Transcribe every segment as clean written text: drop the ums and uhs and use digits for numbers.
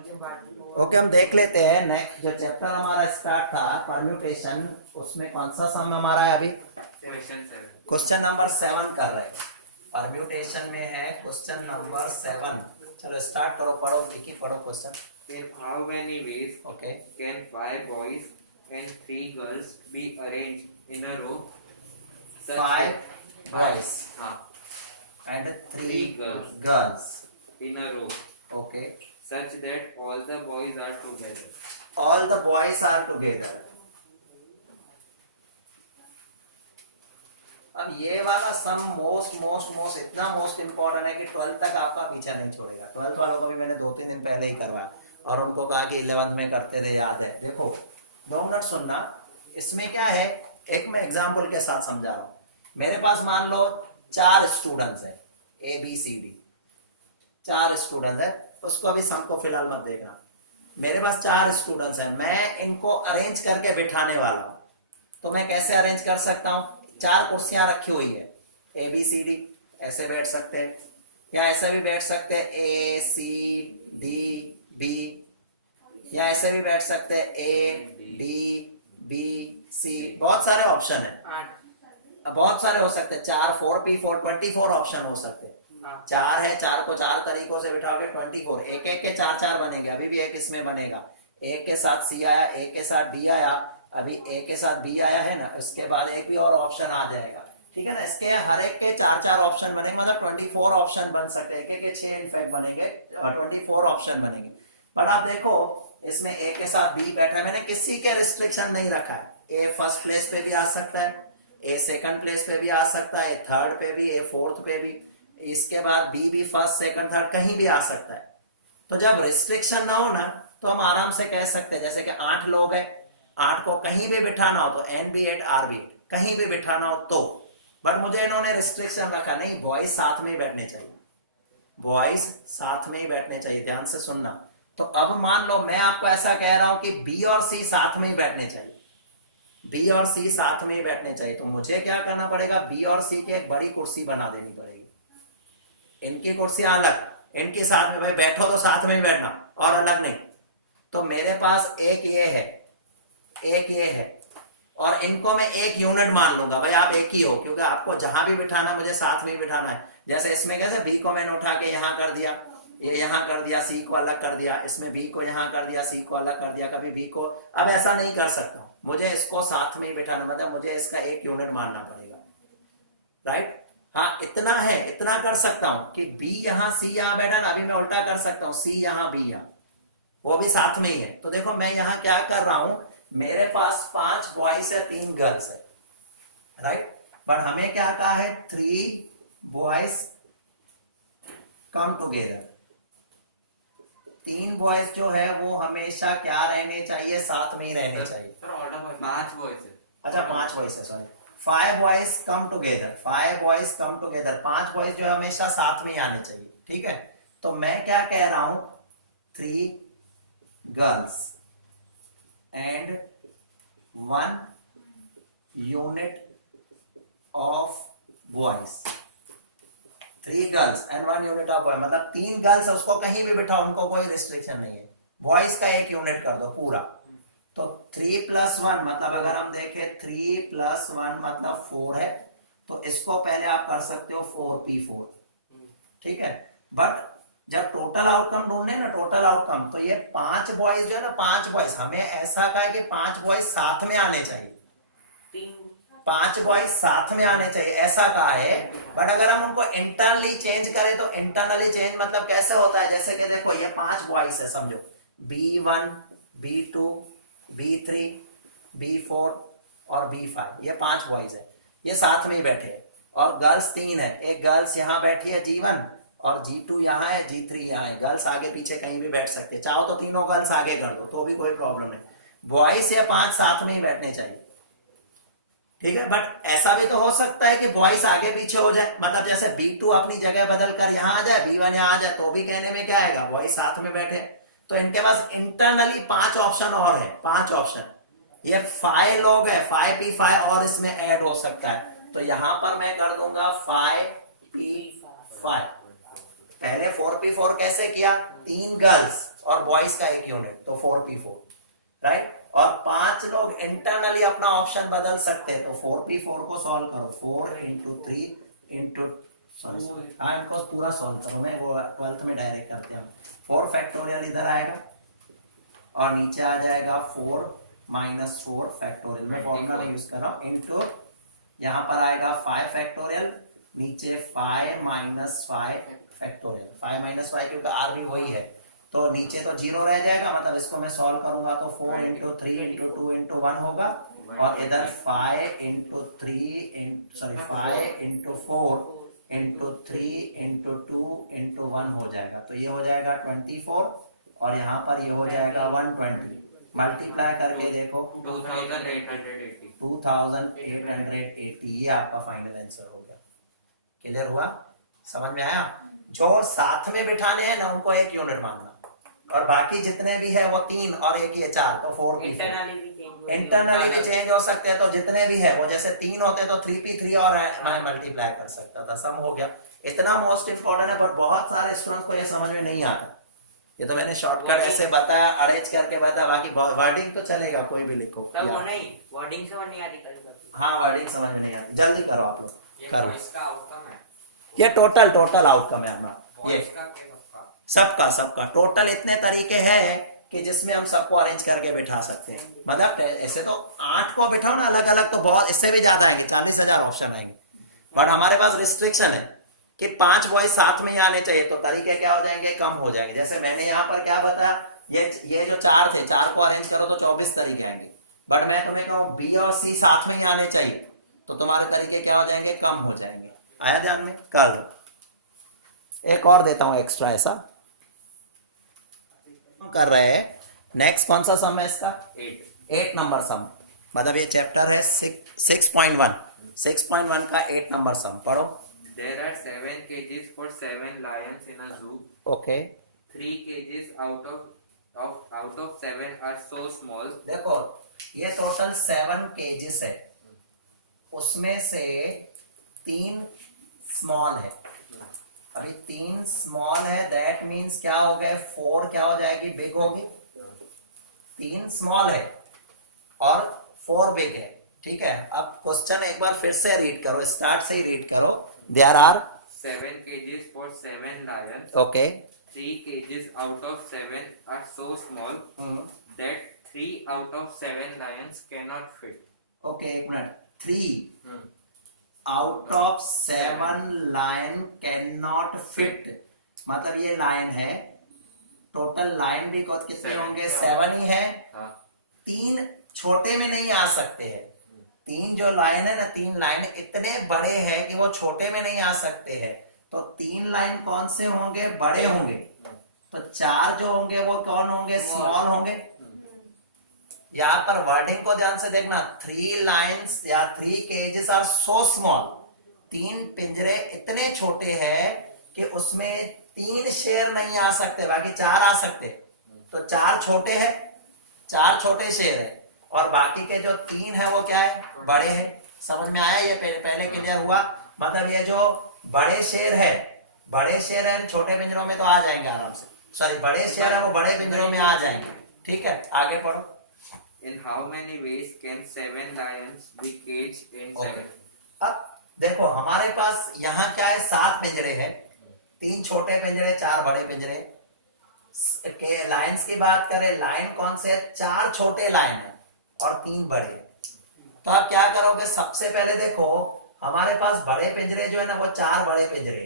Okay, हम देख लेते हैं नेक्स्ट जो चैप्टर हमारा स्टार्ट था परम्यूटेशन, उसमें कौन सा सम हमारा है अभी? क्वेश्चन नंबर 7 कर रहे हैं। परम्यूटेशन में है क्वेश्चन नंबर 7। चलो स्टार्ट करो, पढ़ो देखिए, पढ़ो question. In how many ways can 5 boys and 3 girls be arranged in a row? 5 boys and 3 girls in a row. Okay. Such that all the boys are together. All the boys are together. अब ये वाला सम most इतना most important है कि 12th तक आपका पीछा नहीं छोड़ेगा। 12th वालों को भी मैंने 2-3 दिन पहले ही करवाया और उनको कहा कि 11th में करते थे, याद है। देखो 2 मिनट सुनना, इसमें क्या है, एक मैं एग्जाम्पल के साथ समझा रहा हूं। मेरे पास मान लो 4 स्टूडेंट्स है, ABCD 4 स्टूडेंट्स है। उसको अभी सम को फिलहाल मत देखना। मेरे पास 4 स्टूडेंट्स हैं, मैं इनको अरेंज करके बिठाने वाला हूं। तो मैं कैसे अरेंज कर सकता हूं? 4 कुर्सियां रखी हुई है, ABCD ऐसे बैठ सकते हैं या ऐसे भी बैठ सकते हैं ACDB, या ऐसे भी बैठ सकते हैं ADBC। बहुत सारे ऑप्शन है, बहुत सारे हो सकते हैं। 4 4P4 24 ऑप्शन हो सकते हैं। 4 है, 4 को 4 तरीकों से बिठाओगे 24। एक के 4 बनेंगे। अभी भी एक इसमें बनेगा, एक के साथ C आया, एक के साथ D आया, अभी एक के साथ B आया है ना, इसके बाद एक भी और ऑप्शन आ जाएगा, ठीक है ना। इसके हर एक के 4 ऑप्शन बनेंगे, मतलब 24 ऑप्शन बन सकते हैं। एक के 6 इनफैक्ट बनेंगे, 24 ऑप्शन बनेंगे। पर आप देखो इसमें ए के साथ B बैठा है, मैंने किसी के रिस्ट्रिक्शन नहीं रखा है। ए फर्स्ट प्लेस पे भी आ सकता है, ए सेकंड प्लेस पे भी आ सकता है, ए थर्ड पे भी, ए फोर्थ पे भी, इसके बाद बी भी फर्स्ट सेकंड थर्ड कहीं भी आ सकता है। तो जब रिस्ट्रिक्शन ना हो ना, तो हम आराम से कह सकते हैं, जैसे कि 8 लोग हैं, 8 को कहीं भी बिठाना हो तो NB8 RB8 कहीं भी बिठाना हो तो। बट मुझे इन्होंने रिस्ट्रिक्शन रखा, नहीं बॉयज साथ में ही बैठने चाहिए, बॉयज साथ में ही बैठने चाहिए। ध्यान से सुनना। तो अब मान लो मैं आपको ऐसा कह रहा हूं कि B और C साथ में ही बैठने चाहिए, B और C साथ में ही बैठने चाहिए। तो मुझे क्या करना पड़ेगा, B और C की एक बड़ी कुर्सी बना देनी पड़ेगी। इनकी कुर्सियां अलग, इनके साथ में भाई बैठो तो साथ में ही बैठना और अलग नहीं। तो मेरे पास एक ये है, एक ये है, और इनको मैं एक यूनिट मान लूंगा। भाई आप एक ही हो, क्योंकि आपको जहां भी बिठाना मुझे साथ में ही बिठाना है। जैसे इसमें कैसे B को मैंने उठा के यहां कर दिया, ये यहां कर दिया, C को अलग कर दिया, इसमें B को यहां कर दिया, C को अलग कर दिया, कभी B को। अब ऐसा नहीं कर सकता, मुझे इसको साथ में ही बिठाना, मतलब मुझे इसका एक यूनिट मानना पड़ेगा, राइट। हाँ इतना है, इतना कर सकता हूं कि B यहां C यहां बैठा ना, अभी मैं उल्टा कर सकता हूं, C यहां B यहां, वो भी साथ में ही है। तो देखो मैं यहां क्या कर रहा हूं, मेरे पास 5 बॉयज है, 3 गर्ल्स है, राइट। पर हमें क्या कहा है, 3 बॉयज कम टुगेदर। 3 बॉयज जो है वो हमेशा क्या रहने चाहिए, साथ में ही रहने चाहिए। 5 बॉयज है, अच्छा 5 बॉयज है, sorry. 5 boys come together, 5 boys come together, 5 boys जो है हमेशा साथ में ही आने चाहिए, ठीक है। तो मैं क्या कह रहा हूं, 3 girls and 1 unit of boys. 3 girls and 1 unit of boy, मतलब 3 गर्ल्स उसको कहीं भी बिठाओ, उनको कोई रिस्ट्रिक्शन नहीं है। बॉयज का एक यूनिट कर दो पूरा। तो 3 + 1 मतलब अगर हम देखें 3 + 1 मतलब 4 है, तो इसको पहले आप कर सकते हो 4P4, ठीक है। बट जब टोटल आउटकम ढूंढने ना, टोटल आउटकम, तो ये 5 बॉयज जो है ना, 5 बॉयज हमें ऐसा कहा है कि 5 बॉयज साथ में आने चाहिए, 5 बॉयज साथ में आने चाहिए ऐसा कहा है। बट अगर हम उनको इंटरनली चेंज करें तो इंटरनली चेंज मतलब कैसे होता है, जैसे कि देखो ये 5 बॉयज है, समझो B1 B2 B3 B4 और B5, ये 5 बॉयज है, ये साथ में ही बैठे हैं। और गर्ल्स 3 है, एक गर्ल्स यहाँ बैठी है G1 और G2 यहाँ है, G3 यहाँ है। गर्ल्स आगे पीछे कहीं भी बैठ सकते हैं, चाहो तो तीनों गर्ल्स आगे कर दो तो भी कोई प्रॉब्लम नहीं। बॉयज ये 5 साथ में ही बैठने चाहिए, ठीक है। बट ऐसा भी तो हो सकता है कि बॉयज आगे पीछे हो जाए, मतलब जैसे B2 अपनी जगह बदल कर यहाँ आ जाए, B1 यहाँ आ जाए, तो भी कहने में क्या आएगा, बॉयज साथ में बैठे। तो इनके पास इंटरनली 5 ऑप्शन और है, 5 ऑप्शन। ये 5 लोग है, 5P5 और इसमें ऐड हो सकता है। तो यहां पर मैं कर दूंगा 5P5। पहले 4P4 कैसे किया, 3 गर्ल्स और बॉयज का 1 यूनिट, तो 4p4, राइट। और 5 लोग इंटरनली अपना ऑप्शन बदल सकते हैं, तो 4p4 को सॉल्व करो, 4 इंटू 3 इंटू हाँ इनको पूरा सॉल्व करो, मैं वो 12th में डायरेक्ट करते हैं। 4 फैक्टोरियल इधर आएगा और नीचे आ जाएगा 4 माइनस 4 फैक्टोरियल, मैं फॉर्मूला यूज कर रहा हूँ, इंटू यहाँ पर आएगा 5 फैक्टोरियल, नीचे 5 माइनस 5 फैक्टोरियल, 5 माइनस 5 क्योंकि आर भी वही है, तो नीचे तो 0 रह जाएगा, मतलब इसको मैं सॉल्व करूंगा तो 4 इंटू 3 इंटू 2 इंटू 1 होगा, और इधर 5 into 3 5 into 4 into 3 into 2 into 1 हो जाएगा, तो ये हो जाएगा 24, और यहाँ पर ये हो जाएगा 120, मल्टीप्लाई करके देखो 2880। 2880, ये आपका फाइनल आंसर हो गया। क्लियर हुआ, समझ में आया? जो साथ में बिठाने हैं ना उनको 1 यूनिट मानना, और बाकी जितने भी है वो 3 और 1 ये 4, तो 4 इंटरनली भी चेंज हो सकते हैं, तो जितने भी है वो जैसे 3 होते तो 3p3 और मैं मल्टीप्लाई कर सकता था, सम हो गया। इतना मोस्ट इंपोर्टेंट है, पर बहुत सारे स्टूडेंट्स को ये समझ में नहीं आता, ये तो मैंने शॉर्टकट ऐसे बताया, अरेंज करके बताया, बाकी वर्डिंग तो चलेगा, कोई भी लिखो। वो नहीं, वर्डिंग समझ नहीं आती कभी। हाँ वर्डिंग समझ में नहीं आती, जल्दी करो आप लोग, करो। इसका आउटकम है, ये टोटल आउटकम है अपना, ये इसका सबका टोटल इतने तरीके हैं कि जिसमें हम सबको अरेंज करके बिठा सकते हैं, मतलब ऐसे तो 8 को बिठाओ ना अलग अलग, तो बहुत इससे भी ज्यादा आएंगे, 40,000 ऑप्शन आएंगे, बट हमारे पास रिस्ट्रिक्शन है कि 5 बॉयज साथ में ही आने चाहिए, तो तरीके क्या हो जाएंगे, कम हो जाएंगे। जैसे मैंने यहाँ पर क्या बताया, ये जो 4 थे, 4 को अरेंज करो तो 24 तरीके आएंगे, बट मैं तुम्हें कहूँ बी और सी साथ में ही आने चाहिए, तो तुम्हारे तरीके क्या हो जाएंगे, कम हो जाएंगे। आया ध्यान में? कर एक और देता हूं एक्स्ट्रा, ऐसा कर रहे हैं। नेक्स्ट कौन सा सम है इसका? 8 नंबर सम, मतलब ये चैप्टर है 6.1 6.1 का 8 नंबर सम पढ़ो। There are 7 cages for 7 lions in a zoo. Okay 3 cages out of 7 are so small. देखो ये टोटल 7 केजेस है, उसमें से 3 स्मॉल है, अभी 3 स्मॉल है, दैट मीन्स क्या हो गए, 4 क्या हो जाएगी, बिग होगी। 3 स्मॉल है और 4 बिग है, ठीक है। अब क्वेश्चन एक बार फिर से रीड करो, स्टार्ट से ही रीड करो। There are 7 cages for 7 lions. Okay 3 cages out of 7 are so small that 3 out of 7 lions cannot fit. Okay एक minute, 3 out of 7 lion can not fit, मतलब ये लायन है, टोटल लायन भी कितने होंगे, 7 ही है। 3 छोटे में नहीं आ सकते हैं, 3 जो लाइन है ना, 3 लाइन इतने बड़े हैं कि वो छोटे में नहीं आ सकते हैं, तो 3 लाइन कौन से होंगे, बड़े होंगे, तो 4 जो होंगे वो कौन होंगे, स्मॉल होंगे। यहाँ पर वर्डिंग को ध्यान से देखना, 3 लाइन्स या 3 केजेस आर सो स्मॉल, 3 पिंजरे इतने छोटे हैं कि उसमें 3 शेर नहीं आ सकते, बाकी 4 आ सकते, तो 4 छोटे हैं, 4 छोटे शेर है, और बाकी के जो 3 है वो क्या है, बड़े हैं। समझ में आया? ये पहले क्लियर हुआ, मतलब ये जो बड़े शेर है छोटे पिंजरों में तो आ जाएंगे आराम से, सॉरी बड़े शेर है वो बड़े पिंजरों में आ जाएंगे, ठीक है। आगे पढ़ो। In how many ways can 7 lions be caged in 7? अब देखो हमारे पास यहाँ क्या है, 7 पिंजरे हैं, 3 छोटे पिंजरे, 4 बड़े पिंजरे। लाइन्स की बात करें, लाइन कौन से है, 4 छोटे लाइन है और 3 बड़े। तो आप क्या करोगे, सबसे पहले देखो हमारे पास बड़े पिंजरे जो है ना वो 4 बड़े पिंजरे,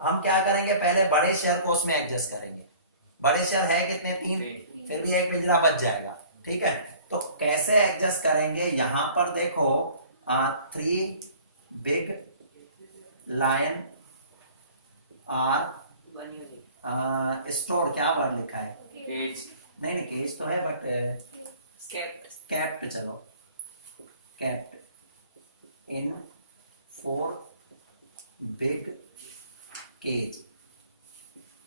हम क्या करेंगे, पहले बड़े शेर को उसमें एडजस्ट करेंगे। बड़े शेर है कितने, 3, फिर भी एक पिंजरा बच जाएगा, ठीक है। तो कैसे एडजस्ट करेंगे, यहां पर देखो 3 बिग लायन आर स्टोर, क्या वर्ड लिखा है, Cage. नहीं केज तो है बट कैप्ट, चलो कैप्ट इन 4 बिग केज।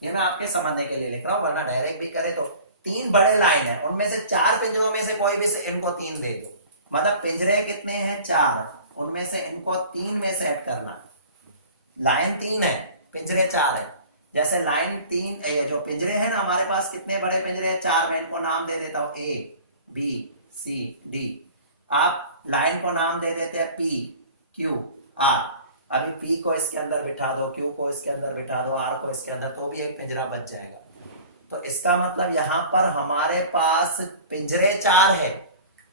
ये मैं आपके समझने के लिए लिख रहा हूं, वरना डायरेक्ट भी करे तो 3 बड़े लाइन है, उनमें से 4 पिंजरों में से कोई भी से इनको 3 दे दो, मतलब पिंजरे कितने हैं, 4, उनमें से इनको 3 में सेट करना। लाइन 3 है, पिंजरे 4 है, जैसे लाइन 3 जो पिंजरे हैं ना हमारे पास, कितने बड़े पिंजरे हैं? 4। मैं इनको नाम दे देता हूं A B C D। आप लाइन को नाम दे देते हैं P Q R। अभी P को इसके अंदर बिठा दो, Q को इसके अंदर बिठा दो, R को इसके अंदर, तो भी एक पिंजरा बच जाएगा। तो इसका मतलब यहाँ पर हमारे पास पिंजरे 4 है,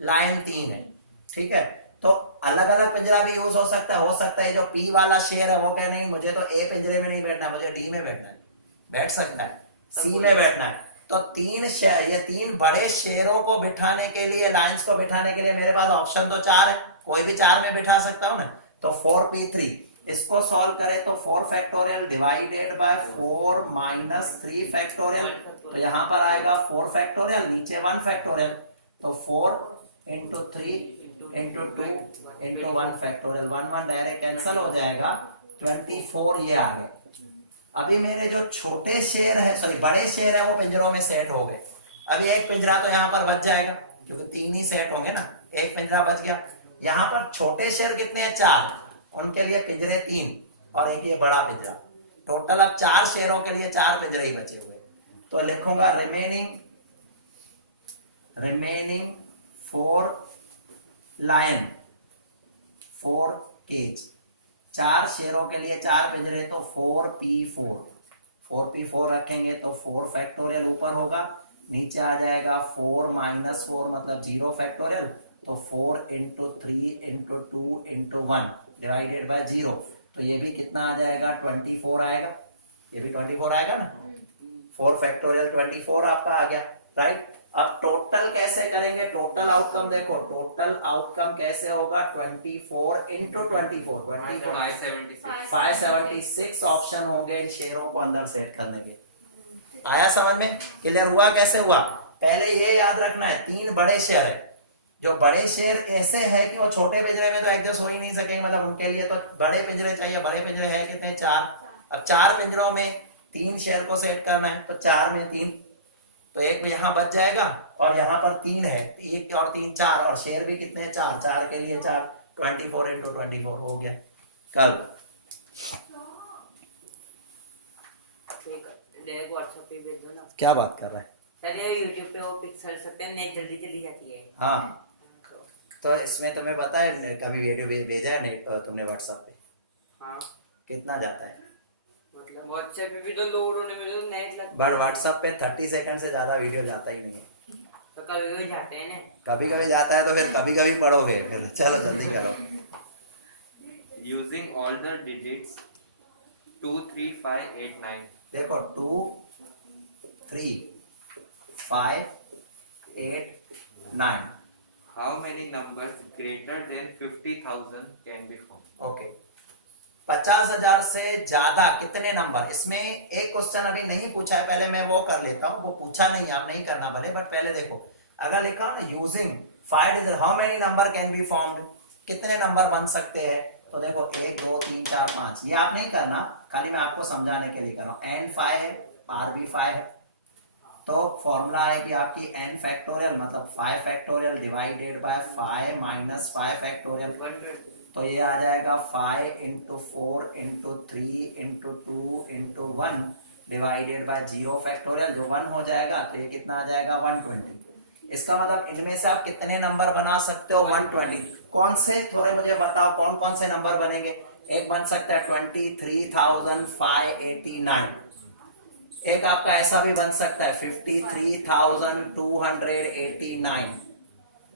लाइन 3 है, ठीक है। तो अलग अलग पिंजरा भी यूज हो सकता है जो पी वाला शेर है वो कहे नहीं मुझे तो ए पिंजरे में नहीं बैठना, मुझे डी में बैठना है, बैठ सकता है, सी में बैठना है। तो ये 3 बड़े शेरों को बिठाने के लिए, लाइंस को बिठाने के लिए मेरे पास ऑप्शन तो 4 है, कोई भी 4 में बिठा सकता हूं ना। तो 4p3 इसको सॉल्व करें तो 4 factorial divided by 4 minus 3 factorial, तो यहाँ पर आएगा 4 फैक्टोरियल, नीचे 1 फैक्टोरियल, तो 4 into 3 into 2 into 1 factorial, 1 1 direct cancel हो जाएगा, 24 ये आ गए। अभी मेरे जो छोटे शेर है, सॉरी बड़े शेर है, वो पिंजरों में सेट हो गए। अभी एक पिंजरा तो यहाँ पर बच जाएगा क्योंकि 3 ही सेट होंगे ना, एक पिंजरा बच गया। यहाँ पर छोटे शेर कितने हैं? 4, उनके लिए पिंजरे 3 और एक ये बड़ा पिंजरा, टोटल अब 4 शेरों के लिए 4 पिंजरे ही बचे हुए। तो लिखूंगा रिमेनिंग 4 लायन 4 केज, 4 शेरों के लिए 4 पिंजरे, तो 4p4 रखेंगे तो 4 फैक्टोरियल ऊपर होगा, नीचे आ जाएगा 4 माइनस 4 मतलब 0 फैक्टोरियल, तो 4 into 3 into 2 into 1 divided by 0, तो ये भी कितना आ जाएगा? 24 आएगा, ये भी 24 आएगा ना, 4 फैक्टोरियल 24 आपका आ गया, राइट। अब टोटल कैसे करेंगे? टोटल आउटकम देखो, टोटल आउटकम कैसे होगा? 24 इंटू 24 576 ऑप्शन होंगे इन शेयरों को अंदर सेट करने के। आया समझ में? क्लियर हुआ? कैसे हुआ? पहले ये याद रखना है 3 बड़े शेयर है, जो बड़े शेयर ऐसे है कि वो छोटे पिंजरे में तो एडजस्ट हो ही नहीं सकेंगे, मतलब उनके लिए तो बड़े पिंजरे चाहिए। बड़े पिंजरे है कितने? 4। अब 4 पिंजरों में 3 शेयर को सेट करना है, तो 4 में 3, तो एक में यहाँ बच जाएगा और यहाँ पर 3 है, 1 और 3 4, और शेयर भी कितने हैं? 4, 4 के लिए 4, 24 इंटू 24 हो गया। कल व्हाट्सएप पे भेज दो ना। क्या बात कर रहा है? सर ये YouTube पे वो पिक्सल सकते हैं, नेट जल्दी चली जाती है। हाँ, तो इसमें तुम्हें पता है कभी वीडियो भेजा है नहीं तुमने व्हाट्सएप पे? हाँ, कितना जाता है? मतलब व्हाट्सएप पे भी तो लोड होने में तो नेट लगता है, बट व्हाट्सएप पे 30 सेकंड से ज्यादा वीडियो जाता ही नहीं है। तो कभी कभी जाते हैं ना। कभी कभी जाता है तो फिर कभी कभी पढ़ोगे, फिर चलो जल्दी करो। Using all the digits 2, 3, 5, 8, 9. देखो 2, 3, 5, 8, 9। How many numbers greater than 50,000 can be formed? Okay, 50,000 से ज्यादा कितने नंबर? इसमें एक क्वेश्चन अभी नहीं पूछा है, पहले मैं वो कर लेता हूँ, वो पूछा नहीं, आप नहीं करना भले, बट पहले देखो अगर लिखा ना using find how many number can be formed, कितने नंबर बन सकते हैं, तो देखो 1 2 3 4 5, ये आप नहीं करना, खाली मैं आपको समझाने के लिए कर रहा हूँ। n 5 है, r भी 5 है, तो फॉर्मूला आएगी आपकी n फैक्टोरियल मतलब 5 factorial divided by 5 minus 5 factorial, तो ये आ जाएगा 5 into 4 into 3 into 2 into 1 divided by 0 factorial, जो 1 हो जाएगा, तो ये कितना आ जाएगा? 120। इसका मतलब इनमें से आप कितने नंबर बना सकते हो? 120। कौन से? थोड़े मुझे बताओ कौन कौन से नंबर बनेंगे। एक बन सकता है 23,589, एक आपका ऐसा भी बन सकता है 53,289,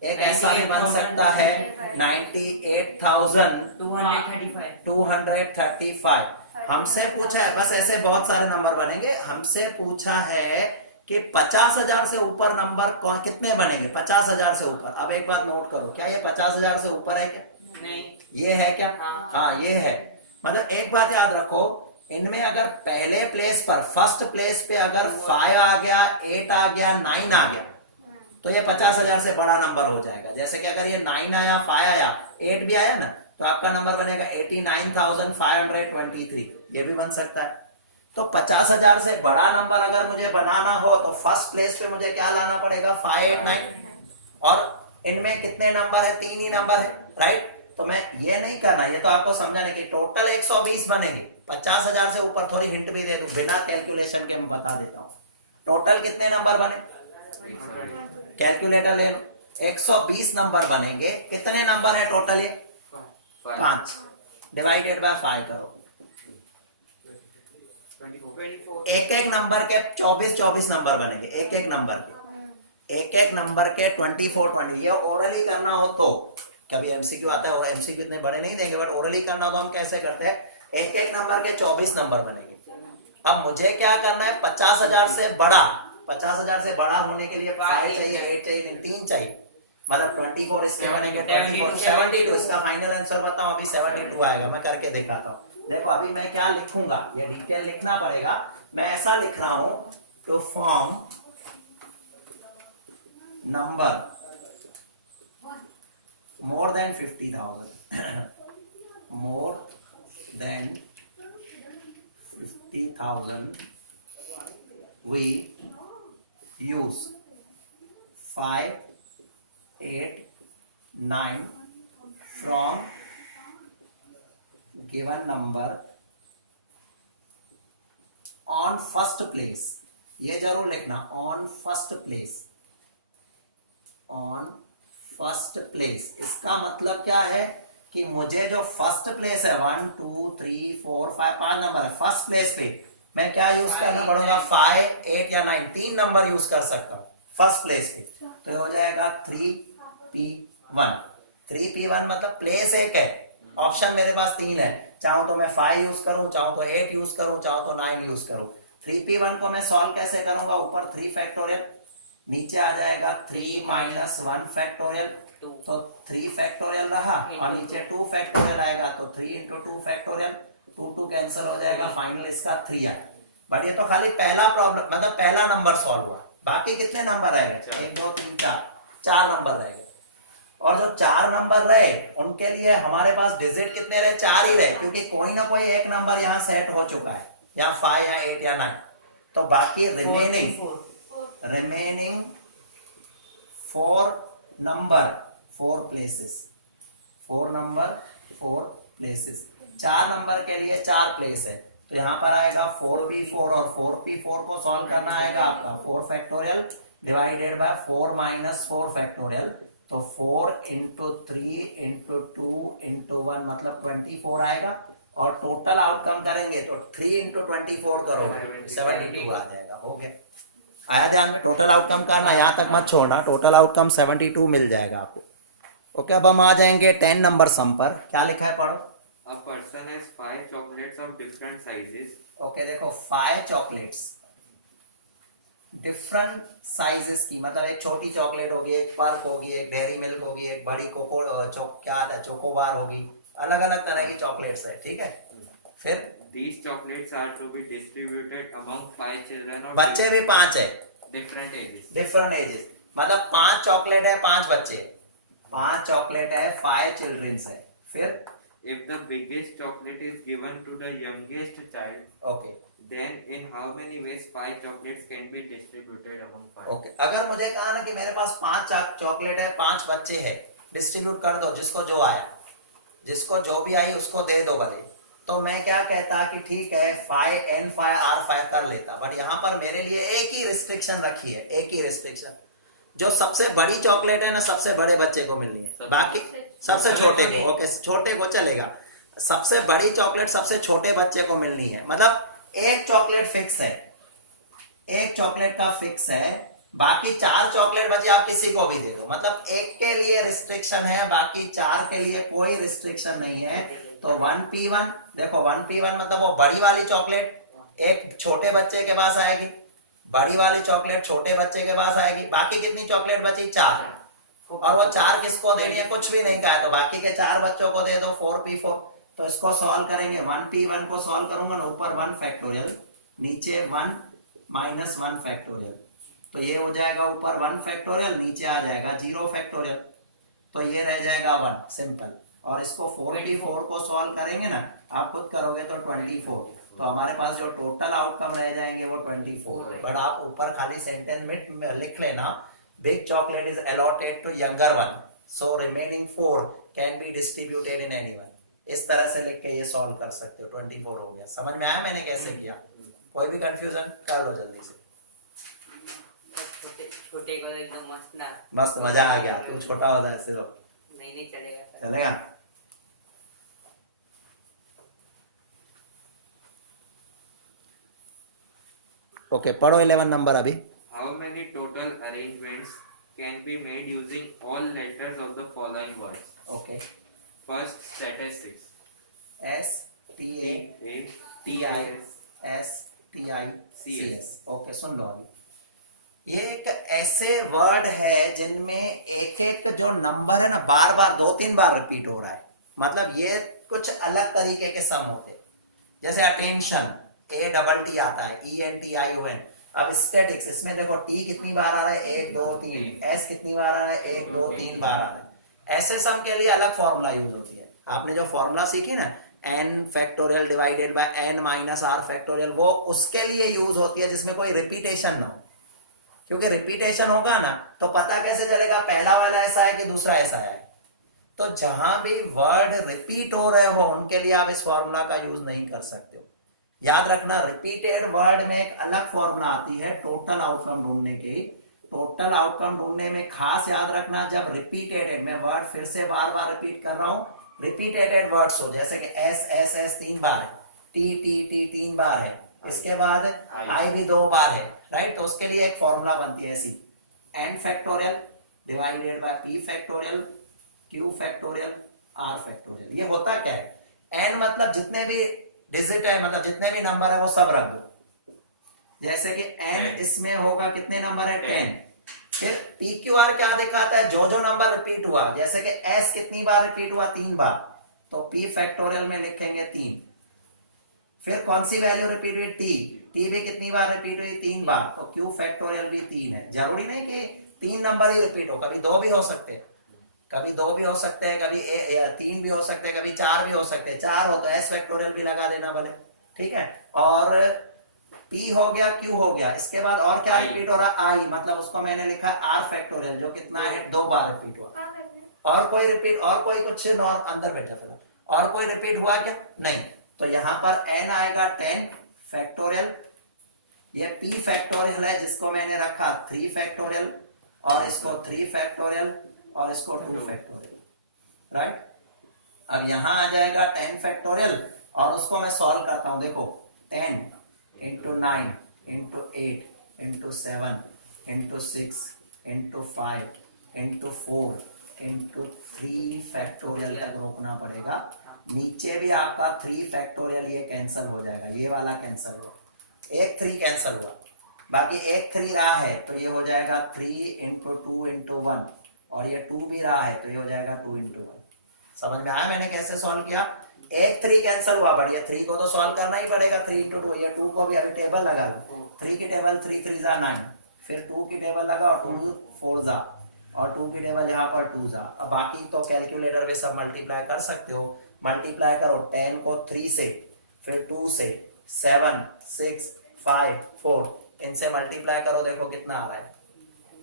एक ऐसा भी बन सकता है 98,235। हमसे पूछा है, बस ऐसे बहुत सारे नंबर बनेंगे, हमसे पूछा है कि 50,000 से ऊपर नंबर कितने बनेंगे? 50,000 से ऊपर। अब एक बात नोट करो, क्या ये 50,000 से ऊपर है क्या? नहीं, ये है क्या? हाँ ये है। मतलब एक बात याद रखो, इनमें अगर पहले प्लेस पर, फर्स्ट प्लेस पे अगर 5 आ गया, 8 आ गया, 9 आ गया, तो ये 50,000 से बड़ा नंबर हो जाएगा। जैसे कि अगर ये 9 आया, 5 आया, 8 भी आया ना, तो आपका नंबर बनेगा 89,523, ये भी बन सकता है। तो 50,000 से बड़ा नंबर अगर मुझे बनाना हो तो फर्स्ट प्लेस पे मुझे क्या लाना पड़ेगा? 589, और इनमें कितने नंबर है? 3 ही नंबर है, राइट। तो मैं ये नहीं करना, ये तो आपको समझाने की, टोटल 120 बनेंगे 50,000 से ऊपर थोड़ी हिंट भी दे दूं, बिना कैलकुलेशन के मैं बता देता हूँ। टोटल कितने नंबर बने, कैलकुलेटर ले लो, 120 नंबर बनेंगे। कितने नंबर है टोटल, ये 5 डिवाइडेड बाय 5 करो। 24 एक एक नंबर के 24 नंबर बनेंगे, एक एक नंबर के 24 ये ओरली करना हो तो, कभी एमसीक्यू आता है और एमसीक्यू इतने बड़े नहीं देंगे, बट ओरली करना हो तो हम कैसे करते हैं, एक एक नंबर के 24 नंबर बनेंगे। अब मुझे क्या करना है, 50,000 से बड़ा, 50,000 से बड़ा होने के लिए 5 चाहिए, 8 चाहिए, 3 चाहिए, मतलब 24 इसके बनेंगे, 72 इसका फाइनल आंसर बताओ। अभी 72 आएगा, मैं करके दिखाता हूँ। देखो अभी मैं क्या लिखूंगा, ये डिटेल लिखना पड़ेगा। मैं ऐसा लिख रहा हूं, to form number more than 50,000 more than 50,000 we use 5, 8, 9 from given number on first place। ये जरूर लिखना, on first place, on first place। इसका मतलब क्या है कि मुझे जो फर्स्ट प्लेस है 1 2 3 4 5 5 नंबर है, फर्स्ट प्लेस पे मैं क्या यूज करना पड़ेगा, 5, 8 या 9, 3 नंबर यूज कर सकता हूँ फर्स्ट प्लेस पे। तो हो जाएगा 3P1। 3P1 मतलब प्लेस एक है, ऑप्शन मेरे पास 3 है, चाहो तो मैं 5 यूज करूं, चाहो तो 8 यूज करूं, चाहो तो 9 यूज करूं। 3P1 को मैं सॉल्व कैसे करूंगा, ऊपर 3 फैक्टोरियल, नीचे आ जाएगा 3 - 1 फैक्टोरियल, तो 3 फैक्टोरियल रहा, और नीचे 2 फैक्टोरियल आएगा, तो 3 × 2 फैक्टोरियल, 2 कैंसिल हो जाएगा, फाइनल इसका 3 आएगा। बट ये तो खाली पहला प्रॉब्लम, मतलब पहला नंबर सॉल्व हुआ। बाकी कितने नंबर रहेंगे, 1 2 3 4 नंबर रहेंगे। और जो 4 नंबर रहे उनके लिए हमारे पास डिजिट कितने रहे, 4 ही रहे, क्योंकि कोई ना कोई एक नंबर यहाँ सेट हो चुका है, या 5 या 8 या 9। तो बाकी remaining 4 number 4 places, 4 number 4 places. 4 number के लिए 4 प्लेस है, तो यहाँ पर आएगा 4B4, और 4P4 को सॉल्व करना आएगा आपका 4 फैक्टोरियल डिवाइडेड बाय 4 - 4 फैक्टोरियल, तो 4 × 3 × 2 × 1 मतलब 24 आएगा। और टोटल आउटकम करेंगे तो 3 × 24 करोगे 72 आ जाएगा। हो गया, आया ध्यान, टोटल आउटकम करना, यहाँ तक मत छोड़ना, टोटल आउटकम 72 मिल जाएगा आपको। ओके, अब हम आ जाएंगे 10 नंबर सम पर। क्या लिखा है, पढ़ो। A person has 5 chocolates of different sizes. Okay देखो, 5 चॉकलेट्स डिफरेंट साइजेस की, मतलब एक छोटी चॉकलेट होगी, एक पर्क होगी, एक डेयरी मिल्क होगी, एक बड़ी चोकोबार होगी, अलग अलग तरह की चॉकलेट्स है, ठीक है। फिर These chocolates are to be distributed among 5 children of बच्चे भी 5 है, different ages. डिफरेंट एजेस, मतलब 5 चॉकलेट है, 5 बच्चे, 5 चॉकलेट है, 5 चिल्ड्रंस है। फिर If the biggest chocolate is given to the youngest child, okay then in how many ways 5 chocolates can be distributed among 5? Okay, अगर मुझे कहा ना कि मेरे पास 5 चॉकलेट है, 5 बच्चे हैं, डिस्ट्रीब्यूट कर दो, जिसको जो आया, जिसको जो भी आई उसको दे दो भले, तो मैं क्या कहता कि ठीक है 5 N5 R5 कर लेता। बट यहाँ पर मेरे लिए एक ही रिस्ट्रिक्शन रखी है, एक ही रिस्ट्रिक्शन, जो सबसे बड़ी चॉकलेट है ना सबसे बड़े बच्चे को मिलनी है, बाकी सबसे छोटे को, ओके छोटे को चलेगा, सबसे बड़ी चॉकलेट सबसे छोटे बच्चे को मिलनी है। मतलब एक चॉकलेट फिक्स है, एक चॉकलेट का फिक्स है, बाकी 4 चॉकलेट बचे आप किसी को भी दे दो, मतलब एक के लिए रिस्ट्रिक्शन है, बाकी 4 के लिए कोई रिस्ट्रिक्शन नहीं है। तो 1P1 देखो, 1P1 मतलब वो बड़ी वाली चॉकलेट एक छोटे बच्चे के पास आएगी, बड़ी वाली चॉकलेट छोटे बच्चे के पास आएगी, बाकी कितनी चॉकलेट बची, 4, और वो 4 किसको देनी है, कुछ भी नहीं कहा है, तो बाकी के 4 बच्चों को दे दो 4P4। तो इसको सॉल्व करेंगे, 1P1 को सॉल्व करूंगा ना, ऊपर 1 फैक्टोरियल, नीचे 1 - 1 फैक्टोरियल, तो ये हो जाएगा ऊपर 1 फैक्टोरियल, नीचे आ जाएगा 0 फैक्टोरियल, तो ये रह जाएगा 1 सिंपल। और इसको 4P4 को सॉल्व करेंगे ना, आप खुद करोगे तो 24, तो हमारे पास जो टोटल आउटकम रह जाएंगे वो 24। बट आप ऊपर खाली सेंटेंस में लिख लेना, big chocolate is allotted to younger one, so remaining 4 can be distributed in anyone. इस तरह से लिख के ये सॉल्व कर सकते हो। 24 हो गया। समझ में आया मैंने कैसे किया? कोई भी कंफ्यूजन कर लो जल्दी से। छोटे छोटे को एकदम मस्त ना, मस्त मजा आ गया। तू छोटा होता है ऐसे लोग नहीं चलेगा सर। चलेगा। ओके पढ़ो 11 नंबर अभी। How many total arrangements can be made using all letters of the following words? Okay First, statistics. S T A A T I S T I C S। Okay सुन लो अभी। ये एक ऐसे word है जिनमें एक एक जो नंबर है ना बार बार 2-3 बार रिपीट हो रहा है। मतलब ये कुछ अलग तरीके के सम होते हैं। जैसे अटेंशन ATT आता है ENTION। अब स्टैटिक्स इसमें देखो T कितनी बार आ रहा है 1 2 3, S कितनी बार आ रहा है 1 2 3 बार आ रहा है। ऐसे सम के लिए अलग फॉर्मूला यूज होती है। आपने जो फॉर्मूला सीखी ना n factorial divided by n minus r factorial, वो उसके लिए यूज होती है जिसमें कोई रिपीटेशन ना हो। क्योंकि रिपीटेशन होगा ना तो पता कैसे चलेगा पहला वाला ऐसा है कि दूसरा ऐसा है। तो जहां भी वर्ड रिपीट हो रहे हो उनके लिए आप इस फॉर्मूला का यूज नहीं कर सकते हो। याद रखना रिपीटेड वर्ड में एक अलग फॉर्मूला आती है टोटल आउटकम ढूंढने की। टोटल आउटकम ढूंढने में खास याद रखना जब रिपीटेड, मैं वर्ड फिर से बार बार रिपीट कर रहा हूं, रिपीटेड वर्ड्स हो जैसे कि एस एस एस 3 बार है, टी टी टी 3 बार है, इसके बाद आई भी 2 बार है, राइट। तो उसके लिए एक फॉर्मूला बनती है ऐसी, n factorial divided by p factorial q factorial r factorial. ये होता क्या है? n मतलब जितने भी डिजिट है, मतलब जितने भी नंबर है वो सब रख दो। जैसे कि n इसमें होगा कितने नंबर है 10। फिर p q r क्या दिखाता है? जो जो नंबर रिपीट हुआ, जैसे कि s कितनी बार रिपीट हुआ 3 बार, तो p फैक्टोरियल में लिखेंगे 3। फिर कौन सी वैल्यू रिपीट हुई? t भी कितनी बार रिपीट हुई 3 बार, तो q फैक्टोरियल भी 3 है। जरूरी नहीं कि 3 नंबर ही रिपीट हो, कभी 2 भी हो सकते हैं, कभी 2 भी हो सकते हैं, कभी 3 भी हो सकते हैं, कभी 4 भी हो सकते हैं। 4 हो तो s फैक्टोरियल भी लगा देना भले, ठीक है। और p हो गया, q हो गया, इसके बाद और क्या रिपीट हो रहा है? i, मतलब उसको मैंने लिखा r फैक्टोरियल जो कितना है 2 बार रिपीट हुआ। और कोई रिपीट, और कोई कुछ अंदर बैठा फिर, और कोई रिपीट हुआ क्या? नहीं। तो यहाँ पर n आएगा 10 फैक्टोरियल, ये p फैक्टोरियल है जिसको मैंने रखा 3 फैक्टोरियल, और इसको 3 फैक्टोरियल, और इसको 2 फैक्टोरियल, राइट। अब यहाँ आ जाएगा 10 फैक्टोरियल, और उसको मैं सॉल्व करता हूँ। देखो 10 into 9 into 8 into 7 into 6 into 5 into 4 into 3 factorial तक रोकना पड़ेगा। नीचे भी आपका 3 फैक्टोरियल ये कैंसिल हो जाएगा, ये वाला कैंसिल हुआ, एक 3 कैंसिल हुआ, बाकी एक 3 रहा है तो ये हो जाएगा 3 into 2 into 1, और ये 2 भी रहा है तो ये हो जाएगा 2 into 1। समझ में आया मैंने कैसे सॉल्व किया? एक 3 कैंसिल हुआ, बढ़िया 3 को तो सॉल्व करना ही पड़ेगा। 3 into 2, ये 2 को भी अभी टेबल लगा दो। 3 की टेबल 3 3 जा 9, फिर 2 की टेबल लगा और 2 4 जा, और 2 की टेबल यहाँ पर 2 जा। अब बाकी तो कैलकुलेटर में सब मल्टीप्लाई कर सकते हो। मल्टीप्लाई करो 10 को 3 से, फिर 2 से, 7 6 5 4, इनसे मल्टीप्लाई करो, देखो कितना आ रहा है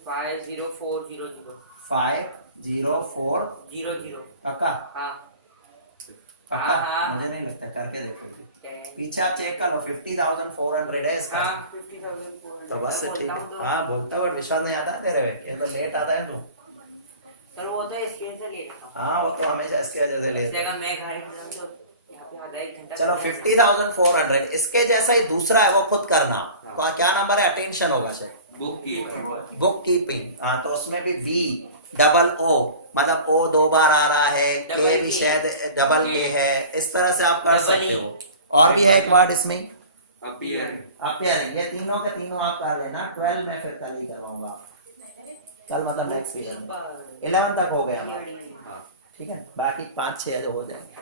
50400 50400। पक्का? हाँ पक्का? हाँ। मुझे नहीं लगता, करके देखो पीछे आप चेक कर लो। 50,400 है इसका। हाँ 50,400 तो बस ठीक है। तो हाँ बोलता बट विश्वास नहीं आता तेरे पे, ये तो लेट आता है तू। सर वो तो इसके से ले लेता हूँ। हाँ वो तो हमेशा इसके वजह से लेट। अगर मैं गाड़ी चलाऊं तो यहाँ पे आधा 1 घंटा। चलो 50,400, इसके जैसा ही दूसरा है वो खुद करना। क्या नंबर है? अटेंशन होगा शायद, बुक कीपिंग। हाँ तो उसमें भी VOO, मतलब O 2 बार आ रहा है, K भी शायद डबल K है, इस तरह से आप कर सकते हो। और भी है एक वर्ड इसमें अपीयरिंग। ये तीनों के तीनों आप कर लेना। 12 मैं फिर कल ही करवाऊंगा, कल मतलब नेक्स्ट पीरियड 11 तक हो गया हमारा, ठीक है। बाकी 5-6 जो हो जाएंगे।